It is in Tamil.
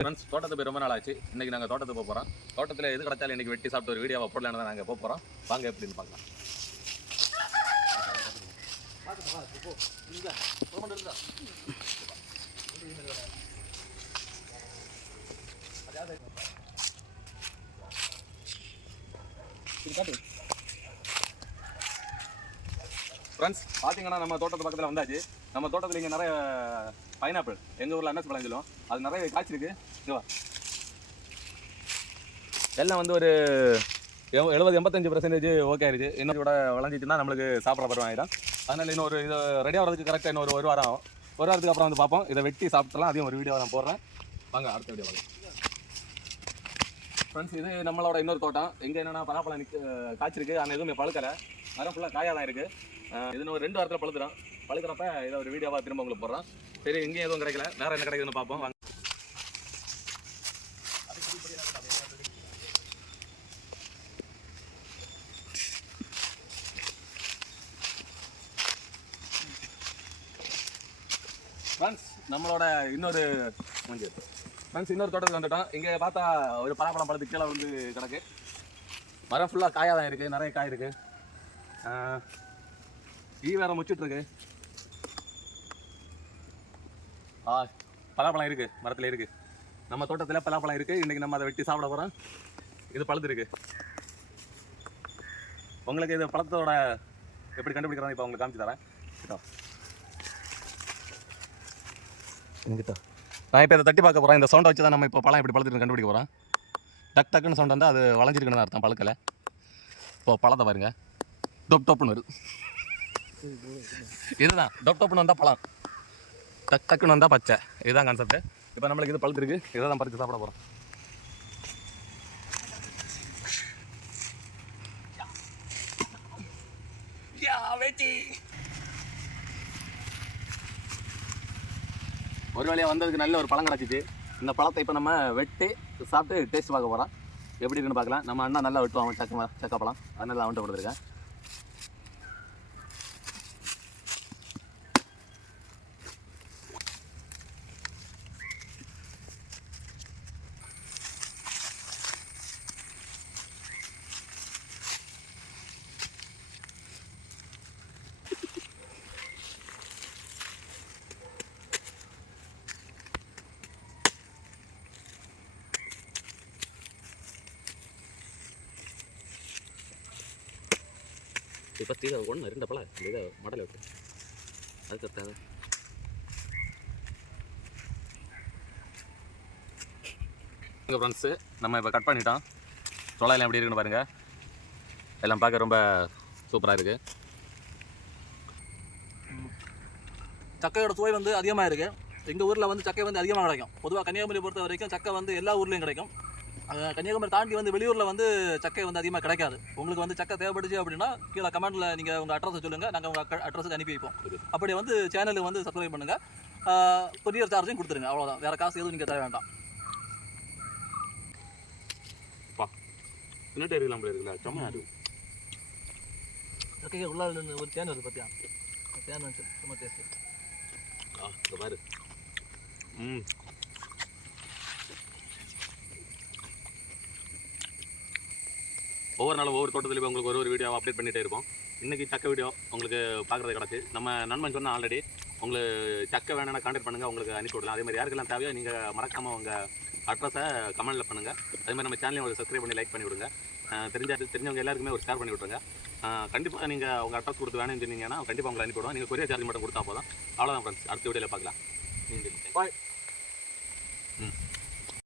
ஃப்ரெண்ட்ஸ் தோட்டத்துக்கு போய் ரொம்ப நாள் ஆச்சு. இன்னைக்கு நாங்கள் தோட்டத்துக்கு போக போகிறோம் தோட்டத்தில் எது கிடைச்சாலும் இன்னைக்கு வெட்டி சாப்பிட்டு ஒரு வீடியோவை போடலான்னு தான் நாங்கள் போக போகிறோம் வாங்க எப்படின்னு பார்க்கலாம். ஃப்ரெண்ட்ஸ் பார்த்தீங்கன்னா நம்ம தோட்டத்து பக்கத்தில் வந்தாச்சு. நம்ம தோட்டத்தில் இங்கே நிறைய பைனாப்பிள் எங்கள் ஊரில் என்ன பழம் சொல்லுவோம் அது நிறைய காய்ச்சிருக்கு. இங்க எல்லாம் வந்து ஒரு எழுபது எண்பத்தஞ்சு பர்சன்டேஜ் ஓகே ஆயிடுச்சு. இன்னும் கூட விளைஞ்சிச்சுன்னா நம்மளுக்கு சாப்பிட பருவம் ஆயிடும். அதனால் இன்னொரு இது ரெடி ஆகிறதுக்கு கரெக்டாக இன்னொரு ஒரு வாரம் ஆகும். ஒரு வாரத்துக்கு அப்புறம் வந்து பார்ப்போம். இதை வெட்டி சாப்பிட்டலாம் அதையும் ஒரு வீடியோ நான் போடுறேன். வாங்க அடுத்த வீடியோ வாங்க ஃப்ரெண்ட்ஸ் இது நம்மளோட இன்னொரு தோட்டம். எங்கே என்னென்னா பலாப்பழம் நிற்க காய்ச்சிருக்கு. ஆனால் எதுவுமே பழுக்கலை. மரம் ஃபுல்லாக காயாக தான் இருக்குது இதுன்னு ஒரு ரெண்டு வாரத்தில் பழுத்துறான் பழுக்கிறப்ப இதை ஒரு வீடியோவாக திரும்ப உங்களுக்கு போடுறோம். சரி இங்கேயும் எதுவும் கிடைக்கல. வேறு என்ன கிடைக்குதுன்னு பார்ப்போம். வாங்க. ஃப்ரெண்ட்ஸ் நம்மளோட இன்னொரு ஃப்ரெண்ட்ஸ் இன்னொரு தோட்டத்துக்கு வந்துட்டோம். இங்கே பார்த்தா ஒரு பலாப்பழம் பழத்துக்கு கீழே வந்து கிடக்கு. மரம் ஃபுல்லாக காயாக தான் இருக்குது நிறைய காய் இருக்குது ஈ வேற முச்சிட்டு இருக்கு ஆ பலாப்பழம் இருக்கு மரத்தில் இருக்கு. நம்ம தோட்டத்தில் பலாப்பழம் இருக்கு. இன்னைக்கு நம்ம அதை வெட்டி சாப்பிட போகிறோம் இது பழுத்து இருக்கு. உங்களுக்கு இது பழத்தோட எப்படி கண்டுபிடிக்கிறோம் இப்போ உங்களுக்கு காமிச்சு தரேன். கிட்டோ நான் இப்போ இதை தட்டி பார்க்க போகிறேன் இந்த சவுண்டை வச்சு தான் நம்ம இப்போ பழம் எப்படி பழுத்துட்டு கண்டுபிடிக்க போகிறோம் டக் டக்குன்னு சவுண்ட் வந்தால் அது வளைஞ்சிருக்குன்னு அர்த்தம் பழுக்கலை. இப்போ பழத்தை பாருங்க. டொப் டொப்புன்னு வருது. இதுதான். டொப் டொப்னு வந்தால் பழம். டக் டக்குன்னு வந்தால் பச்சை. இதுதான் கான்செப்ட் இப்போ நம்மளுக்கு இது பழுத்துருக்கு. இதை தான் பறித்து சாப்பிட போகிறோம் ஒரு வழியாக வந்ததுக்கு நல்ல ஒரு பழம் கிடச்சிச்சு. இந்த பழத்தை இப்போ நம்ம வெட்டி சாப்பிட்டு டேஸ்ட் பார்க்க போகிறோம் எப்படி இருக்குன்னு பார்க்கலாம். நம்ம அண்ணா நல்லா வெட்டுவாங்க சக்க சக்க பழம். அதனால அவன்கிட்ட கொடுத்துருக்கேன். இப்போ தீர ஒன்று ரெண்டு பழம் இந்த இதை மடலை விட்டு அதுக்கு தேவை ஃப்ரெண்ட்ஸு நம்ம இப்போ கட் பண்ணிட்டோம் தொலைலாம் எப்படி இருக்குன்னு பாருங்கள் எல்லாம் பார்க்க ரொம்ப சூப்பராக இருக்குது சக்கையோட சுவை வந்து அதிகமாக இருக்குது எங்கள் ஊரில் வந்து சக்கை வந்து அதிகமாக கிடைக்கும் பொதுவாக கன்னியாகுமரி பொறுத்த வரைக்கும் சக்கை வந்து எல்லா ஊர்லேயும் கிடைக்கும் கன்னியாகுமரி தாண்டி வந்து வெளியூரில் வந்து சக்கை வந்து அதிகமாக கிடைக்காது. உங்களுக்கு வந்து சக்கை தேவைப்படுச்சு அப்படின்னா கீழே கமெண்ட்டில் நீங்கள் உங்கள் அட்ரஸை சொல்லுங்கள் நாங்கள் உங்கள் அட்ரஸுக்கு அனுப்பி வைப்போம். அப்படி வந்து சேனலுக்கு வந்து சப்ஸ்கிரைப் பண்ணுங்கள் கொரியர் சார்ஜும் கொடுத்துருங்க. அவ்வளோதான் வேறு காசு எதுவும் நீங்கள் தர வேண்டாம். இன்னும் இருக்கலாம் போல இருக்குல்ல. செம்மையாக இருக்கும் சக்கைக்கு உள்ள ஒரு தேன் வருது பார்த்தியா தேன் வந்து ரொம்ப டேஸ்ட்டு ஆ பாரு. ம். ஒவ்வொரு நாளும் ஒவ்வொரு தோட்டத்துலையும் உங்களுக்கு ஒரு ஒரு வீடியோ அப்டேட் பண்ணிகிட்டே இருப்போம். இன்றைக்கி சக்கை வீடியோ உங்களுக்கு பார்க்குறது கிடக்கு. நம்ம நண்பன் சொன்ன ஆல்ரெடி உங்களுக்கு சக்க வேணும்னா கான்டாக்ட் பண்ணுங்கள் உங்களுக்கு அனுப்பி விடலாம். அதே மாதிரி யாருக்கெல்லாம் தேவையோ நீங்கள் மறக்காமல் உங்கள் அட்ரஸை கமெண்ட்டில் பண்ணுங்கள் அதே மாதிரி நம்ம சேனலையும் ஒரு சப்ஸ்கிரைப் பண்ணி லைக் பண்ணி விடுங்க. தெரிஞ்ச தெரிஞ்சவங்க எல்லாருக்குமே ஒரு ஷேர் பண்ணி விட்ருங்க கண்டிப்பாக நீங்கள் உங்கள் அட்ரஸ் கொடுத்து வேணும்னு சொன்னீங்கன்னா கண்டிப்பாக உங்களை அனுப்பிவிடுவோம் நீங்கள் கொரியர் சார்ஜ் மட்டும் கொடுத்தா போதும். அவ்வளோதான் ஃப்ரெண்ட்ஸ் அடுத்த வீடியோவில் பார்க்கலாம். பாய்